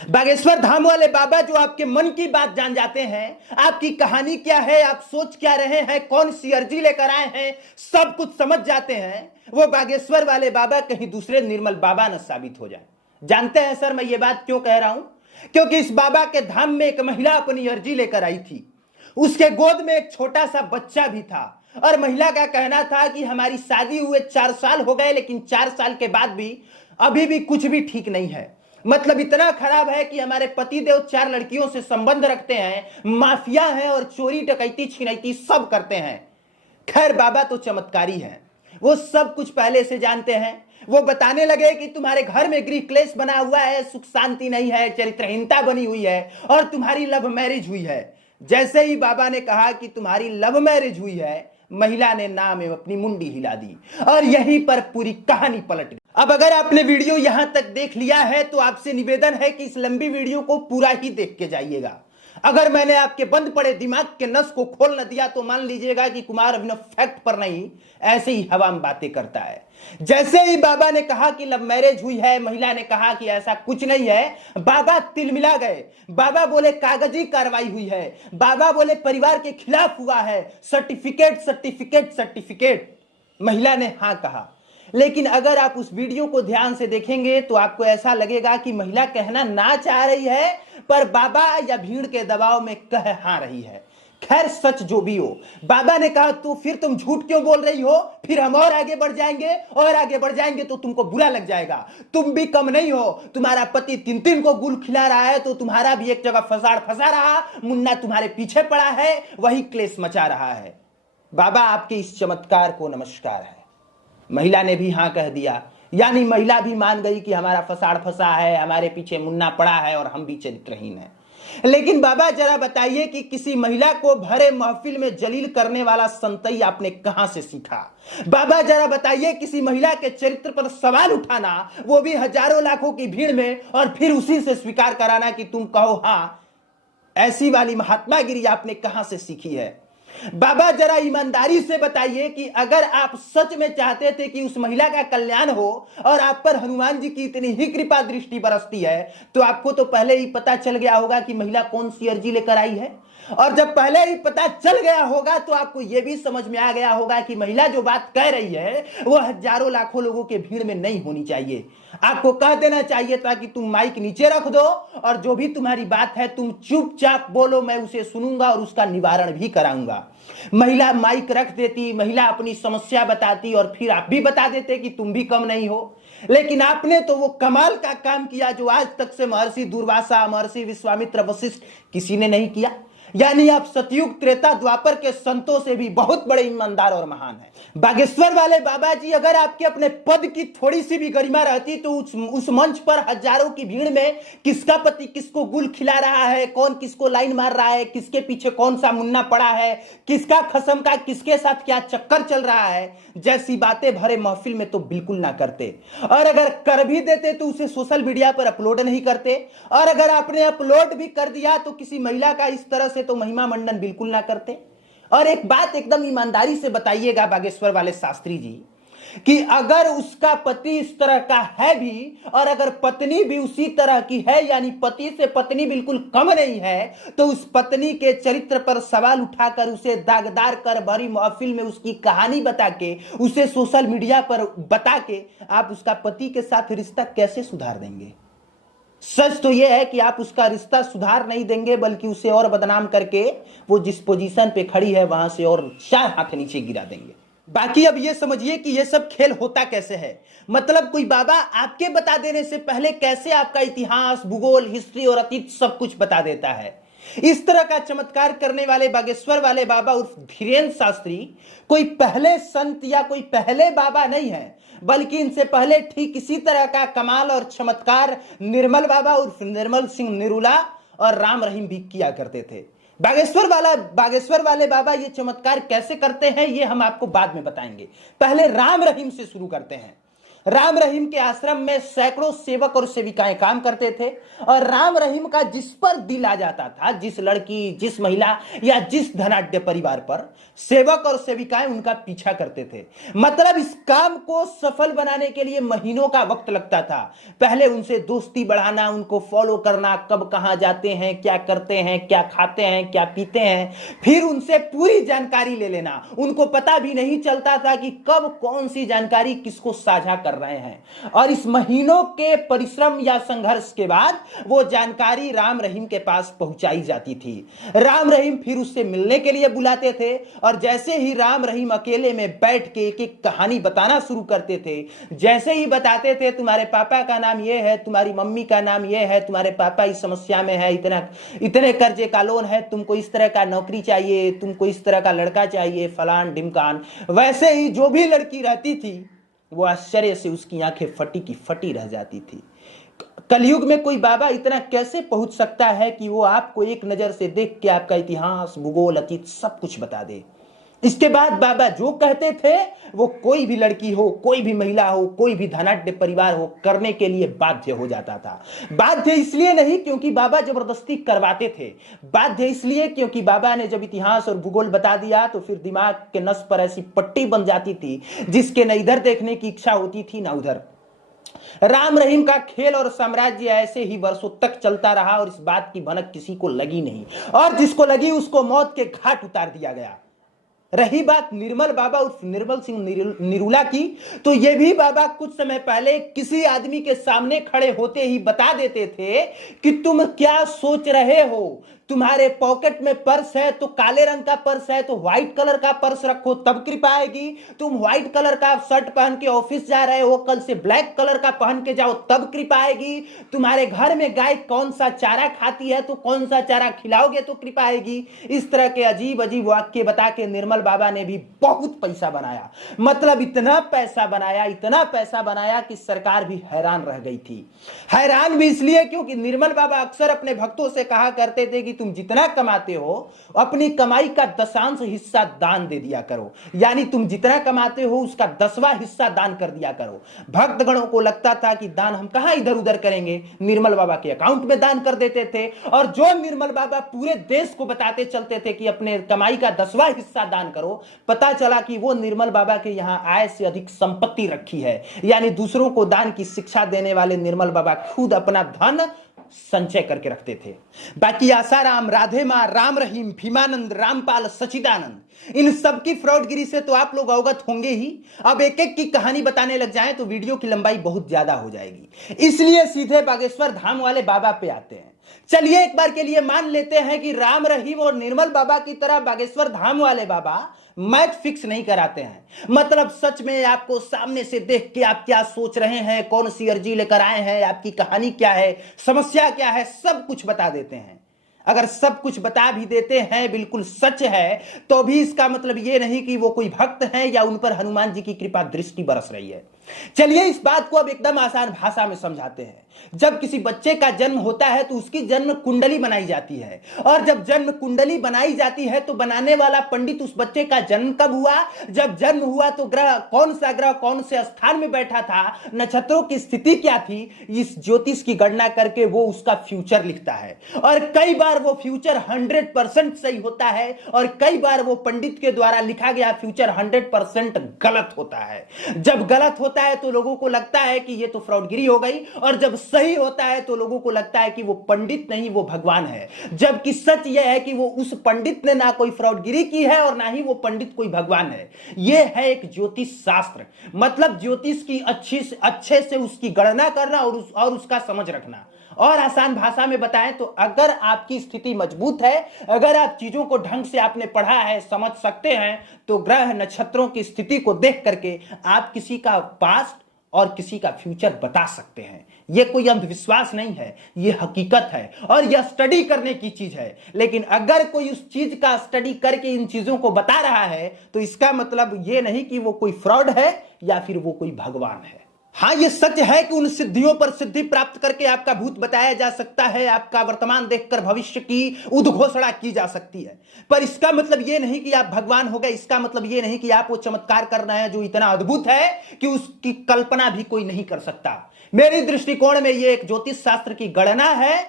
बागेश्वर धाम वाले बाबा जो आपके मन की बात जान जाते हैं, आपकी कहानी क्या है, आप सोच क्या रहे हैं, कौन सी अर्जी लेकर आए हैं, सब कुछ समझ जाते हैं। वो बागेश्वर वाले बाबा कहीं दूसरे निर्मल बाबा न साबित हो जाए। जानते हैं सर मैं ये बात क्यों कह रहा हूं? क्योंकि इस बाबा के धाम में एक महिला अपनी अर्जी लेकर आई थी। उसके गोद में एक छोटा सा बच्चा भी था और महिला का कहना था कि हमारी शादी हुए 4 साल हो गए, लेकिन 4 साल के बाद भी अभी भी कुछ भी ठीक नहीं है। मतलब इतना खराब है कि हमारे पतिदेव 4 लड़कियों से संबंध रखते हैं, माफिया हैं और चोरी डकैती छिनैती सब करते हैं। खैर बाबा तो चमत्कारी हैं, वो सब कुछ पहले से जानते हैं। वो बताने लगे कि तुम्हारे घर में गृह क्लेश बना हुआ है, सुख शांति नहीं है, चरित्रहीनता बनी हुई है और तुम्हारी लव मैरिज हुई है। जैसे ही बाबा ने कहा कि तुम्हारी लव मैरिज हुई है, महिला ने नाम एवं अपनी मुंडी हिला दी और यहीं पर पूरी कहानी पलट गई। अब अगर आपने वीडियो यहां तक देख लिया है तो आपसे निवेदन है कि इस लंबी वीडियो को पूरा ही देख के जाइएगा। अगर मैंने आपके बंद पड़े दिमाग के नस को खोल न दिया तो मान लीजिएगा कि कुमार अभिनव फैक्ट पर नहीं, ऐसे ही हवा में बातें करता है। जैसे ही बाबा ने कहा कि लव मैरिज हुई है, महिला ने कहा कि ऐसा कुछ नहीं है, बाबा तिलमिला गए। बाबा बोले कागजी कार्रवाई हुई है, बाबा बोले परिवार के खिलाफ हुआ है, सर्टिफिकेट सर्टिफिकेट सर्टिफिकेट। महिला ने हाँ कहा। लेकिन अगर आप उस वीडियो को ध्यान से देखेंगे तो आपको ऐसा लगेगा कि महिला कहना ना चाह रही है, पर बाबा या भीड़ के दबाव में कह हाँ रही है। खैर सच जो भी हो, बाबा ने कहा तो फिर तुम झूठ क्यों बोल रही हो? फिर हम और आगे बढ़ जाएंगे और आगे बढ़ जाएंगे तो तुमको बुरा लग जाएगा। तुम भी कम नहीं हो, तुम्हारा पति 3-3 को गुल खिला रहा है तो तुम्हारा भी एक जगह फंसा रहा, मुन्ना तुम्हारे पीछे पड़ा है, वही क्लेश मचा रहा है। बाबा आपके इस चमत्कार को नमस्कार है। महिला ने भी हाँ कह दिया, यानी महिला भी मान गई कि हमारा फंसा है, हमारे पीछे मुन्ना पड़ा है और हम भी चरित्रहीन हैं। लेकिन बाबा जरा बताइए कि किसी महिला को भरे महफिल में जलील करने वाला संतई आपने कहां से सीखा? बाबा जरा बताइए किसी महिला के चरित्र पर सवाल उठाना, वो भी हजारों लाखों की भीड़ में, और फिर उसी से स्वीकार कराना कि तुम कहो हाँ, ऐसी वाली महात्मागिरी आपने कहां से सीखी है? बाबा जरा ईमानदारी से बताइए कि अगर आप सच में चाहते थे कि उस महिला का कल्याण हो और आप पर हनुमान जी की इतनी ही कृपा दृष्टि बरसती है, तो आपको तो पहले ही पता चल गया होगा कि महिला कौन सी अर्जी लेकर आई है। और जब पहले ही पता चल गया होगा तो आपको यह भी समझ में आ गया होगा कि महिला जो बात कह रही है वो हजारों लाखों लोगों के भीड़ में नहीं होनी चाहिए। आपको कह देना चाहिए था कि तुम माइक नीचे रख दो और जो भी तुम्हारी बात है तुम चुपचाप बोलो, मैं उसे सुनूंगा और उसका निवारण भी कराऊंगा। महिला माइक रख देती, महिला अपनी समस्या बताती और फिर आप भी बता देते कि तुम भी कम नहीं हो। लेकिन आपने तो वो कमाल का काम किया जो आज तक से महर्षि दुर्वासा, महर्षि विश्वामित्र, वशिष्ठ किसी ने नहीं किया। यानी आप सतयुग त्रेता द्वापर के संतों से भी बहुत बड़े ईमानदार और महान हैं। बागेश्वर वाले बाबा जी, अगर आपके अपने पद की थोड़ी सी भी गरिमा रहती तो उस मंच पर हजारों की भीड़ में किसका पति किसको गुल खिला रहा है, कौन किसको लाइन मार रहा है, किसके पीछे कौन सा मुन्ना पड़ा है, किसका खसम का किसके साथ क्या चक्कर चल रहा है, जैसी बातें भरे महफिल में तो बिल्कुल ना करते। और अगर कर भी देते तो उसे सोशल मीडिया पर अपलोड नहीं करते, और अगर आपने अपलोड भी कर दिया तो किसी महिला का इस तरह से तो महिमा मंडन बिल्कुल ना करते। और एक बात एकदम ईमानदारी से बताइएगा बागेश्वर वाले शास्त्री जी, कि अगर उसका पति इस तरह का है भी और अगर पत्नी भी उसी तरह की है, यानी पति से पत्नी बिल्कुल कम नहीं है, तो उस पत्नी के चरित्र पर सवाल उठाकर उसे दागदार कर भरी महफिल में उसकी कहानी बता के, उसे सोशल मीडिया पर बता के आप उसका पति के साथ रिश्ता कैसे सुधार देंगे? सच तो यह है कि आप उसका रिश्ता सुधार नहीं देंगे, बल्कि उसे और बदनाम करके वो जिस पोजीशन पे खड़ी है वहां से और 4 हाथ नीचे गिरा देंगे। बाकी अब ये समझिए कि ये सब खेल होता कैसे है। मतलब कोई बाबा आपके बता देने से पहले कैसे आपका इतिहास, भूगोल, हिस्ट्री और अतीत सब कुछ बता देता है। इस तरह का चमत्कार करने वाले बागेश्वर वाले बाबा उर्फ धीरेन्द्र शास्त्री कोई पहले संत या कोई पहले बाबा नहीं है, बल्कि इनसे पहले ठीक इसी तरह का कमाल और चमत्कार निर्मल बाबा उर्फ निर्मल सिंह निरुला और राम रहीम भी किया करते थे। बागेश्वर वाले बाबा ये चमत्कार कैसे करते हैं ये हम आपको बाद में बताएंगे। पहले राम रहीम से शुरू करते हैं। राम रहीम के आश्रम में सैकड़ों सेवक और सेविकाएं काम करते थे और राम रहीम का जिस पर दिल आ जाता था, जिस लड़की, जिस महिला या जिस धनाढ्य परिवार पर, सेवक और सेविकाएं उनका पीछा करते थे। मतलब इस काम को सफल बनाने के लिए महीनों का वक्त लगता था। पहले उनसे दोस्ती बढ़ाना, उनको फॉलो करना, कब कहां जाते हैं, क्या करते हैं, क्या खाते हैं, क्या पीते हैं, फिर उनसे पूरी जानकारी ले लेना। उनको पता भी नहीं चलता था कि कब कौन सी जानकारी किसको साझा कर रहे हैं। और इस महीनों के परिश्रम या संघर्ष के बाद वो जानकारी राम रहीम के पास पहुंचाई जाती थी। राम रहीम फिर उससे मिलने के लिए बुलाते थे और जैसे ही राम रहीम अकेले में बैठ के एक एक कहानी बताना शुरू करते थे, जैसे ही बताते थे तुम्हारे पापा का नाम ये है, तुम्हारी मम्मी का नाम ये है, तुम्हारे पापा इस समस्या में है, इतने कर्जे का लोन है, तुमको इस तरह का नौकरी चाहिए, तुमको इस तरह का लड़का चाहिए, फलान ढिमकान, वैसे ही जो भी लड़की रहती थी वो आश्चर्य से उसकी आंखें फटी की फटी रह जाती थी। कलयुग में कोई बाबा इतना कैसे पहुंच सकता है कि वो आपको एक नजर से देख के आपका इतिहास, भूगोल, अतीत सब कुछ बता दे। इसके बाद बाबा जो कहते थे वो कोई भी लड़की हो, कोई भी महिला हो, कोई भी धनाढ्य परिवार हो, करने के लिए बाध्य हो जाता था। बाध्य इसलिए नहीं क्योंकि बाबा जबरदस्ती करवाते थे, बाध्य इसलिए क्योंकि बाबा ने जब इतिहास और भूगोल बता दिया तो फिर दिमाग के नस पर ऐसी पट्टी बन जाती थी जिसके न इधर देखने की इच्छा होती थी ना उधर। राम रहीम का खेल और साम्राज्य ऐसे ही वर्षों तक चलता रहा और इस बात की भनक किसी को लगी नहीं, और जिसको लगी उसको मौत के घाट उतार दिया गया। रही बात निर्मल बाबा उर्फ निर्मल सिंह निरुला की, तो ये भी बाबा कुछ समय पहले किसी आदमी के सामने खड़े होते ही बता देते थे कि तुम क्या सोच रहे हो, तुम्हारे पॉकेट में पर्स है तो काले रंग का पर्स है तो व्हाइट कलर का पर्स रखो तब कृपा आएगी, तुम व्हाइट कलर का शर्ट पहन के ऑफिस जा रहे हो, कल से ब्लैक कलर का पहन के जाओ तब कृपा आएगी, तुम्हारे घर में गाय कौन सा चारा खाती है तो कौन सा चारा खिलाओगे तो कृपा आएगी। इस तरह के अजीब अजीब वाक्य बता के निर्मल बाबा ने भी बहुत पैसा बनाया। मतलब इतना पैसा बनाया, इतना पैसा बनाया कि सरकार भी हैरान रह गई थी। हैरान भी इसलिए क्योंकि निर्मल बाबा अक्सर अपने भक्तों से कहा करते थे कि तुम जितना कमाते हो अपनी कमाई का 10वां हिस्सा दान दे दिया करो, यानी तुम जितना कमाते हो उसका 10वां हिस्सा दान कर दिया करो। भक्तगणों को लगता था कि दान हम कहां इधर उधर करेंगे, निर्मल बाबा के अकाउंट में दान कर देते थे। और जो निर्मल बाबा पूरे देश को बताते चलते थे कि अपने कमाई का 10वां हिस्सा दान करो, पता चला कि वो निर्मल बाबा के यहां आय से अधिक संपत्ति रखी है। यानी दूसरों को दान की शिक्षा देने वाले निर्मल बाबा खुद अपना धन संचय करके रखते थे। बाकी आसाराम, राधे मां, राम रहीम, भीमानंद, रामपाल, सचिदानंद, इन सब की फ्रॉडगिरी से तो आप लोग अवगत होंगे ही। अब एक एक की कहानी बताने लग जाएं तो वीडियो की लंबाई बहुत ज्यादा हो जाएगी, इसलिए सीधे बागेश्वर धाम वाले बाबा पे आते हैं। चलिए एक बार के लिए मान लेते हैं कि राम रहीम और निर्मल बाबा की तरह बागेश्वर धाम वाले बाबा मैथ फिक्स नहीं कराते हैं। मतलब सच में आपको सामने से देख के आप क्या सोच रहे हैं, कौन सी अर्जी लेकर आए हैं, आपकी कहानी क्या है, समस्या क्या है, सब कुछ बता देते हैं। अगर सब कुछ बता भी देते हैं, बिल्कुल सच है, तो भी इसका मतलब यह नहीं कि वो कोई भक्त हैं या उन पर हनुमान जी की कृपा दृष्टि बरस रही है। चलिए इस बात को अब एकदम आसान भाषा में समझाते हैं। जब किसी बच्चे का जन्म होता है तो उसकी जन्म कुंडली बनाई जाती है, और जब जन्म कुंडली बनाई जाती है तो बनाने वाला पंडित उस बच्चे का जन्म कब हुआ, जब जन्म हुआ तो ग्रह कौन सा ग्रह कौन से स्थान में बैठा था, नक्षत्रों की स्थिति क्या थी, इस ज्योतिष की गणना करके वो उसका फ्यूचर लिखता है। और कई बार वो फ्यूचर 100% सही होता है और कई बार वो पंडित के द्वारा लिखा गया फ्यूचर 100% गलत होता है। जब गलत होता है तो लोगों को लगता है कि ये तो फ्रॉडगिरी हो गई, और जब सही होता है तो लोगों को लगता है कि वो पंडित नहीं वो भगवान है। जबकि सच यह है कि वो उस पंडित ने ना कोई फ्रॉडगिरी की है और ना ही वो पंडित कोई भगवान है। यह है एक ज्योतिष शास्त्र, मतलब ज्योतिष की अच्छे से उसकी गणना करना और उसका समझ रखना। और आसान भाषा में बताएं तो अगर आपकी स्थिति मजबूत है, अगर आप चीजों को ढंग से आपने पढ़ा है, समझ सकते हैं, तो ग्रह नक्षत्रों की स्थिति को देख करके आप किसी का पास्ट और किसी का फ्यूचर बता सकते हैं। यह कोई अंधविश्वास नहीं है, यह हकीकत है और यह स्टडी करने की चीज है। लेकिन अगर कोई उस चीज का स्टडी करके इन चीजों को बता रहा है तो इसका मतलब यह नहीं कि वो कोई फ्रॉड है या फिर वो कोई भगवान है। हाँ, ये सच है कि उन सिद्धियों पर सिद्धि प्राप्त करके आपका भूत बताया जा सकता है, आपका वर्तमान देखकर भविष्य की उद्घोषणा की जा सकती है, पर इसका मतलब ये नहीं कि आप भगवान हो गए। इसका मतलब ये नहीं कि आप वो चमत्कार कर रहे हैं जो इतना अद्भुत है कि उसकी कल्पना भी कोई नहीं कर सकता। मेरी दृष्टिकोण में ये एक ज्योतिष शास्त्र की गणना है,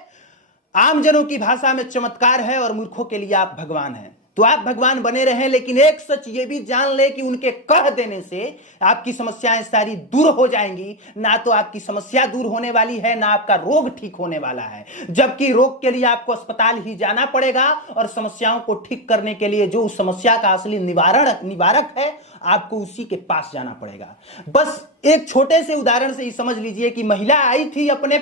आमजनों की भाषा में चमत्कार है, और मूर्खों के लिए आप भगवान हैं। तो आप भगवान बने रहें, लेकिन एक सच ये भी जान ले कि उनके कह देने से आपकी समस्याएं सारी दूर हो जाएंगी। ना तो आपकी समस्या दूर होने वाली है, ना आपका रोग ठीक होने वाला है, जबकि रोग के लिए आपको अस्पताल ही जाना पड़ेगा, और समस्याओं को ठीक करने के लिए जो उस समस्या का असली निवारक है, आपको उसी के पास जाना पड़ेगा। बस एक छोटे से उदाहरण से ही समझ लीजिए कि महिला आई थी अपने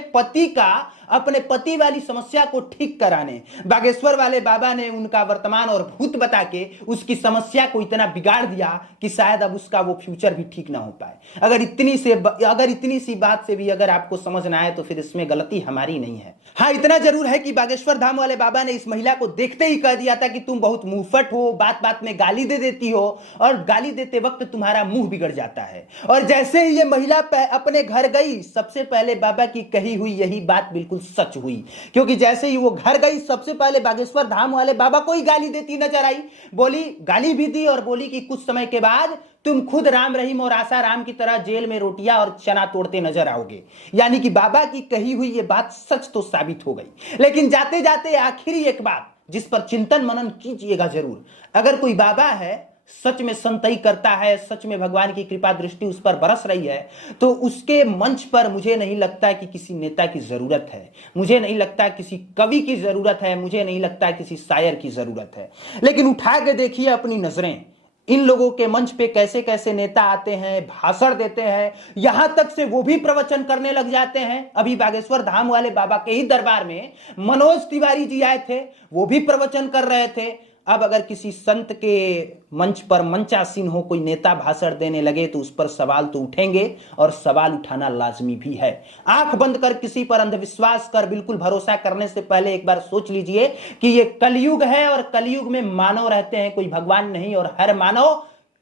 पति वाली समस्या को ठीक कराने। बागेश्वर वाले बाबा ने उनका वर्तमान और भूत बता के उसकी समस्या को इतना बिगाड़ दिया कि शायद अब उसका वो फ्यूचर भी ठीक ना हो पाए। अगर इतनी सी बात से भी अगर आपको समझ ना आए तो फिर इसमें गलती हमारी नहीं है। हाँ, इतना जरूर है कि बागेश्वर धाम वाले बाबा ने इस महिला को देखते ही कह दिया था कि तुम बहुत मुंहफट हो, बात बात में गाली दे देती हो, और गाली देते वक्त तुम्हारा मुंह बिगड़ जाता है। और जैसे ही ये महिला अपने घर गई, सबसे पहले बाबा की कही हुई यही बात बिल्कुल सच हुई, क्योंकि जैसे ही वो घर गई, सबसे पहले बागेश्वर धाम वाले बाबा को ही गाली देती नजर आई। बोली, गाली भी दी और बोली कि कुछ समय के बाद तुम खुद राम रहीम और आसा राम की तरह जेल में रोटियां और चना तोड़ते नजर आओगे। यानी कि बाबा की कही हुई ये बात सच तो साबित हो गई। लेकिन जाते जाते आखिरी एक बात जिस पर चिंतन मनन कीजिएगा जरूर, अगर कोई बाबा है, सच में संतई करता है, सच में भगवान की कृपा दृष्टि उस पर बरस रही है, तो उसके मंच पर मुझे नहीं लगता कि किसी नेता की जरूरत है, मुझे नहीं लगता किसी कवि की जरूरत है, मुझे नहीं लगता किसी शायर की जरूरत है। लेकिन उठा के देखिए अपनी नजरें, इन लोगों के मंच पे कैसे कैसे नेता आते हैं, भाषण देते हैं, यहां तक से वो भी प्रवचन करने लग जाते हैं। अभी बागेश्वर धाम वाले बाबा के ही दरबार में मनोज तिवारी जी आए थे, वो भी प्रवचन कर रहे थे। अब अगर किसी संत के मंच पर मंचासीन हो कोई नेता भाषण देने लगे तो उस पर सवाल तो उठेंगे, और सवाल उठाना लाजमी भी है। आंख बंद कर किसी पर अंधविश्वास कर बिल्कुल भरोसा करने से पहले एक बार सोच लीजिए कि ये कलयुग है, और कलयुग में मानव रहते हैं, कोई भगवान नहीं, और हर मानव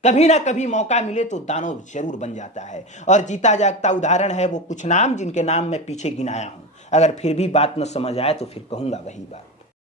कभी ना कभी मौका मिले तो दानव जरूर बन जाता है। और जीता जागता उदाहरण है वो कुछ नाम जिनके नाम मैं पीछे गिनाया हूं। अगर फिर भी बात न समझ आए तो फिर कहूंगा वही बात।